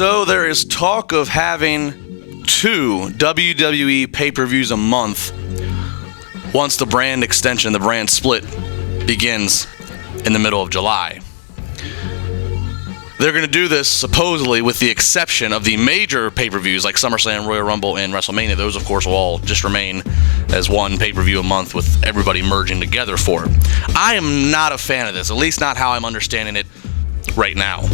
So there is talk of having 2 WWE pay-per-views a month once the brand extension, the brand split, begins in the middle of July. They're going to do this supposedly with the exception of the major pay-per-views like SummerSlam, Royal Rumble, and WrestleMania. Those, of course, will all just remain as one pay-per-view a month with everybody merging together for it. I am not a fan of this, at least not how I'm understanding it right now.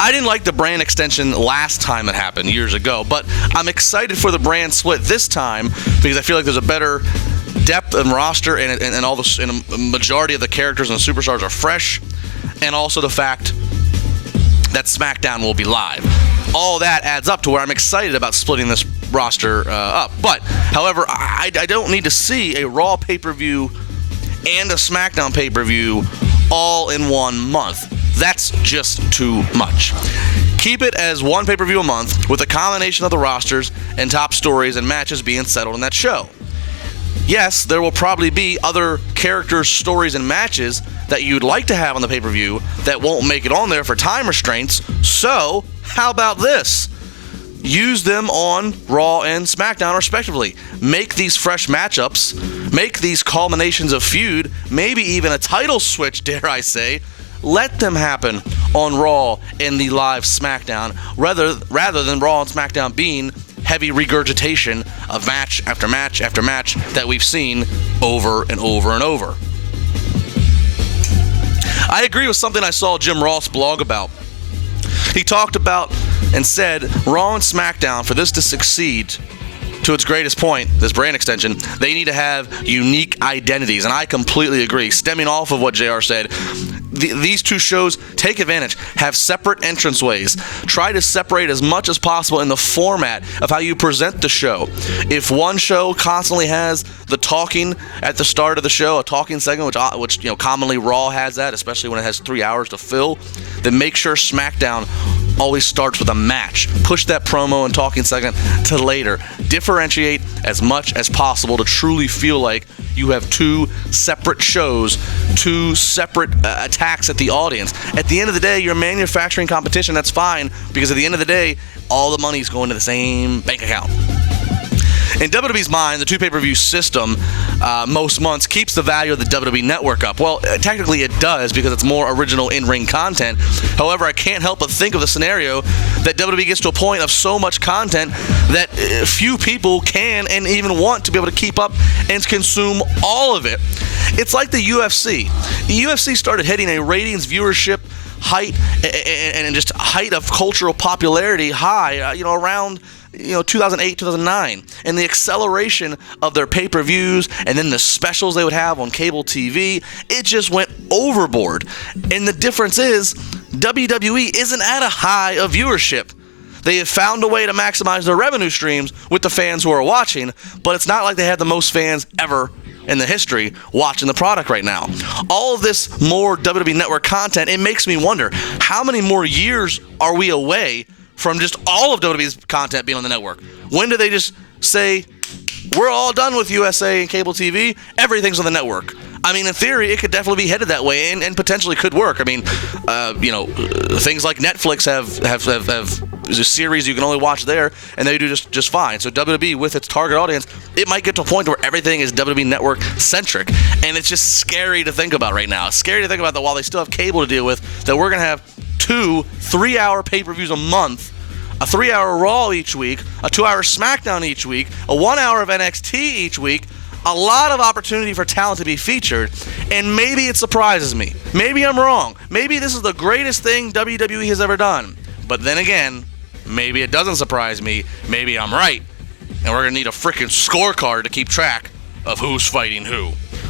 I didn't like the brand extension last time it happened years ago, but I'm excited for the brand split this time because I feel like there's a better depth and roster and all the and a majority of the characters and the superstars are fresh, and also the fact that SmackDown will be live. All that adds up to where I'm excited about splitting this roster up. But, however, I don't need to see a Raw pay-per-view and a SmackDown pay-per-view all in one month. That's just too much. Keep it as one pay-per-view a month with a combination of the rosters and top stories and matches being settled in that show. Yes, there will probably be other characters, stories, and matches that you'd like to have on the pay-per-view that won't make it on there for time restraints. So, how about this? Use them on Raw and SmackDown respectively. Make these fresh matchups. Make these culminations of feud. Maybe even a title switch, dare I say. Let them happen on Raw and the live SmackDown rather than Raw and SmackDown being heavy regurgitation of match after match after match that we've seen over and over and over. I agree with something I saw Jim Ross blog about. He talked about and said Raw and SmackDown, for this to succeed to its greatest point, this brand extension, they need to have unique identities, and I completely agree. Stemming off of what JR said, these two shows take advantage, have separate entranceways, try to separate as much as possible in the format of how you present the show. If one show constantly has the talking at the start of the show, a talking segment, which commonly Raw has that, especially when it has 3 hours to fill, then make sure SmackDown always starts with a match. Push that promo and talking segment to later. Differentiate as much as possible to truly feel like you have 2 separate shows, 2 separate attacks at the audience. At the end of the day, you're manufacturing competition. That's fine, because at the end of the day, all the money's going to the same bank account. In WWE's mind, the 2 pay-per-view system most months keeps the value of the WWE Network up. Well, technically it does because it's more original in-ring content. However, I can't help but think of the scenario that WWE gets to a point of so much content that few people can and even want to be able to keep up and consume all of it. It's like the UFC. The UFC started hitting a ratings viewership height and just height of cultural popularity high, around 2008, 2009, and the acceleration of their pay-per-views and then the specials they would have on cable TV, it just went overboard. And the difference is WWE isn't at a high of viewership. They have found a way to maximize their revenue streams with the fans who are watching, but it's not like they have the most fans ever in the history watching the product right now. All of this more WWE Network content, it makes me wonder, how many more years are we away from just all of WWE's content being on the network? When do they just say, we're all done with USA and cable TV, everything's on the network? I mean, in theory, it could definitely be headed that way and potentially could work. I mean, things like Netflix have a series you can only watch there, and they do just fine. So WWE, with its target audience, it might get to a point where everything is WWE Network-centric, and it's just scary to think about right now. It's scary to think about that while they still have cable to deal with, that we're going to have 2 3-hour pay-per-views a month, a 3-hour Raw each week, a 2-hour SmackDown each week, a 1 hour of NXT each week, a lot of opportunity for talent to be featured, and maybe it surprises me. Maybe I'm wrong. Maybe this is the greatest thing WWE has ever done. But then again, maybe it doesn't surprise me. Maybe I'm right, and we're going to need a freaking scorecard to keep track of who's fighting who.